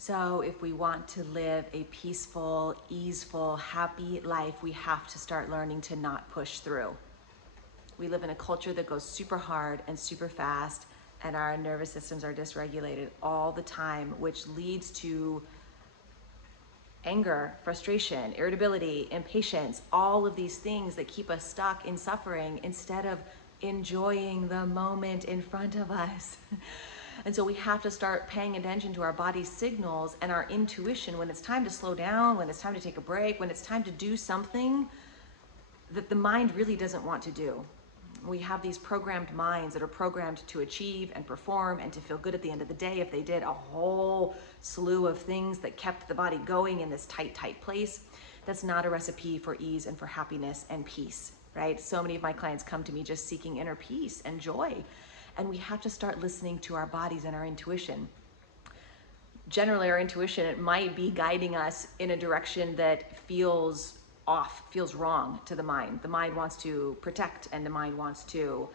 So if we want to live a peaceful, easeful, happy life, we have to start learning to not push through. We live in a culture that goes super hard and super fast, and our nervous systems are dysregulated all the time, which leads to anger, frustration, irritability, impatience, all of these things that keep us stuck in suffering instead of enjoying the moment in front of us. And so we have to start paying attention to our body's signals and our intuition when it's time to slow down, when it's time to take a break, when it's time to do something that the mind really doesn't want to do. We have these programmed minds that are programmed to achieve and perform and to feel good at the end of the day if they did a whole slew of things that kept the body going in this tight place. That's not a recipe for ease and for happiness and peace, right? So many of my clients come to me just seeking inner peace and joy. And we have to start listening to our bodies and our intuition. Generally, our intuition, it might be guiding us in a direction that feels off, feels wrong to the mind. The mind wants to protect, and the mind wants to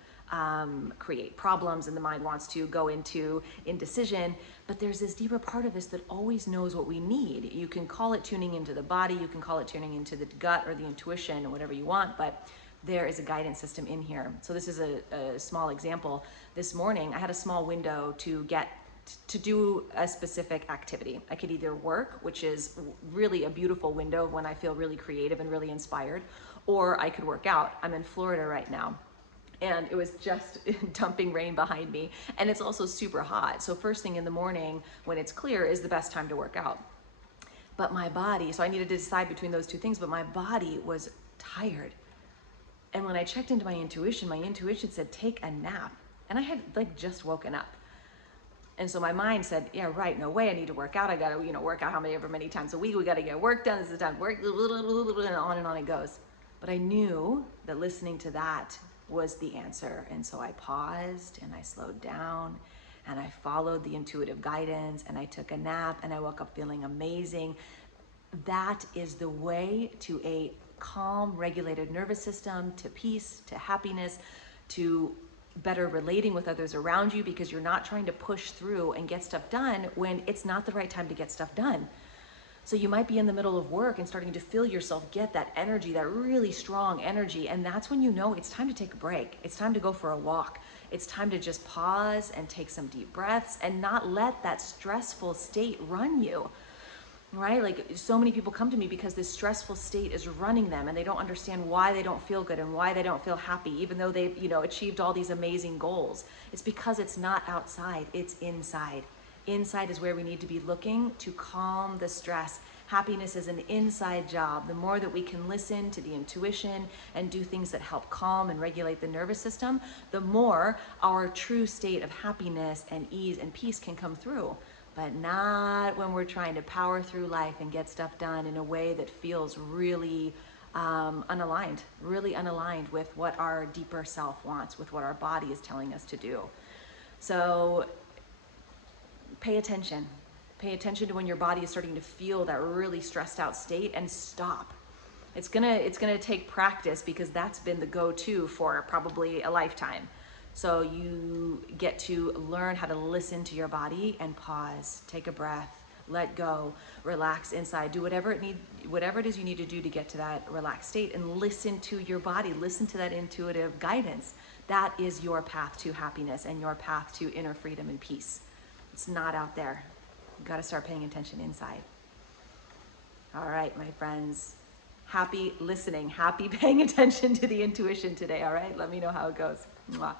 create problems, and the mind wants to go into indecision. But there's this deeper part of us that always knows what we need. You can call it tuning into the body, you can call it tuning into the gut or the intuition or whatever you want, but there is a guidance system in here. So this is a small example. This morning, I had a small window to do a specific activity. I could either work, which is really a beautiful window when I feel really creative and really inspired, or I could work out. I'm in Florida right now, and it was just dumping rain behind me, and it's also super hot. So first thing in the morning when it's clear is the best time to work out. But my body, so I needed to decide between those two things, but my body was tired. And when I checked into my intuition said, take a nap. And I had just woken up. And so my mind said, yeah, right, no way, I need to work out. I gotta, work out however many times a week. We gotta get work done. This is the time to work, and on it goes. But I knew that listening to that was the answer. And so I paused and I slowed down and I followed the intuitive guidance and I took a nap and I woke up feeling amazing. That is the way to a calm, regulated nervous system, to peace, to happiness, to better relating with others around you, because you're not trying to push through and get stuff done when it's not the right time to get stuff done. So you might be in the middle of work and starting to feel yourself get that energy, that really strong energy, and that's when you know it's time to take a break. It's time to go for a walk. It's time to just pause and take some deep breaths and not let that stressful state run you. Right? Like, so many people come to me because this stressful state is running them and they don't understand why they don't feel good and why they don't feel happy, even though they've, achieved all these amazing goals. It's because it's not outside, it's inside. Inside is where we need to be looking to calm the stress. Happiness is an inside job. The more that we can listen to the intuition and do things that help calm and regulate the nervous system, the more our true state of happiness and ease and peace can come through. But not when we're trying to power through life and get stuff done in a way that feels really unaligned with what our deeper self wants, with what our body is telling us to do. So pay attention. Pay attention to when your body is starting to feel that really stressed out state, and stop. It's gonna take practice, because that's been the go-to for probably a lifetime. So you get to learn how to listen to your body and pause, take a breath, let go, relax inside, do whatever it is you need to do to get to that relaxed state, and listen to your body, listen to that intuitive guidance. That is your path to happiness and your path to inner freedom and peace. It's not out there. You gotta start paying attention inside. All right, my friends. Happy listening, happy paying attention to the intuition today, all right? Let me know how it goes. Mwah.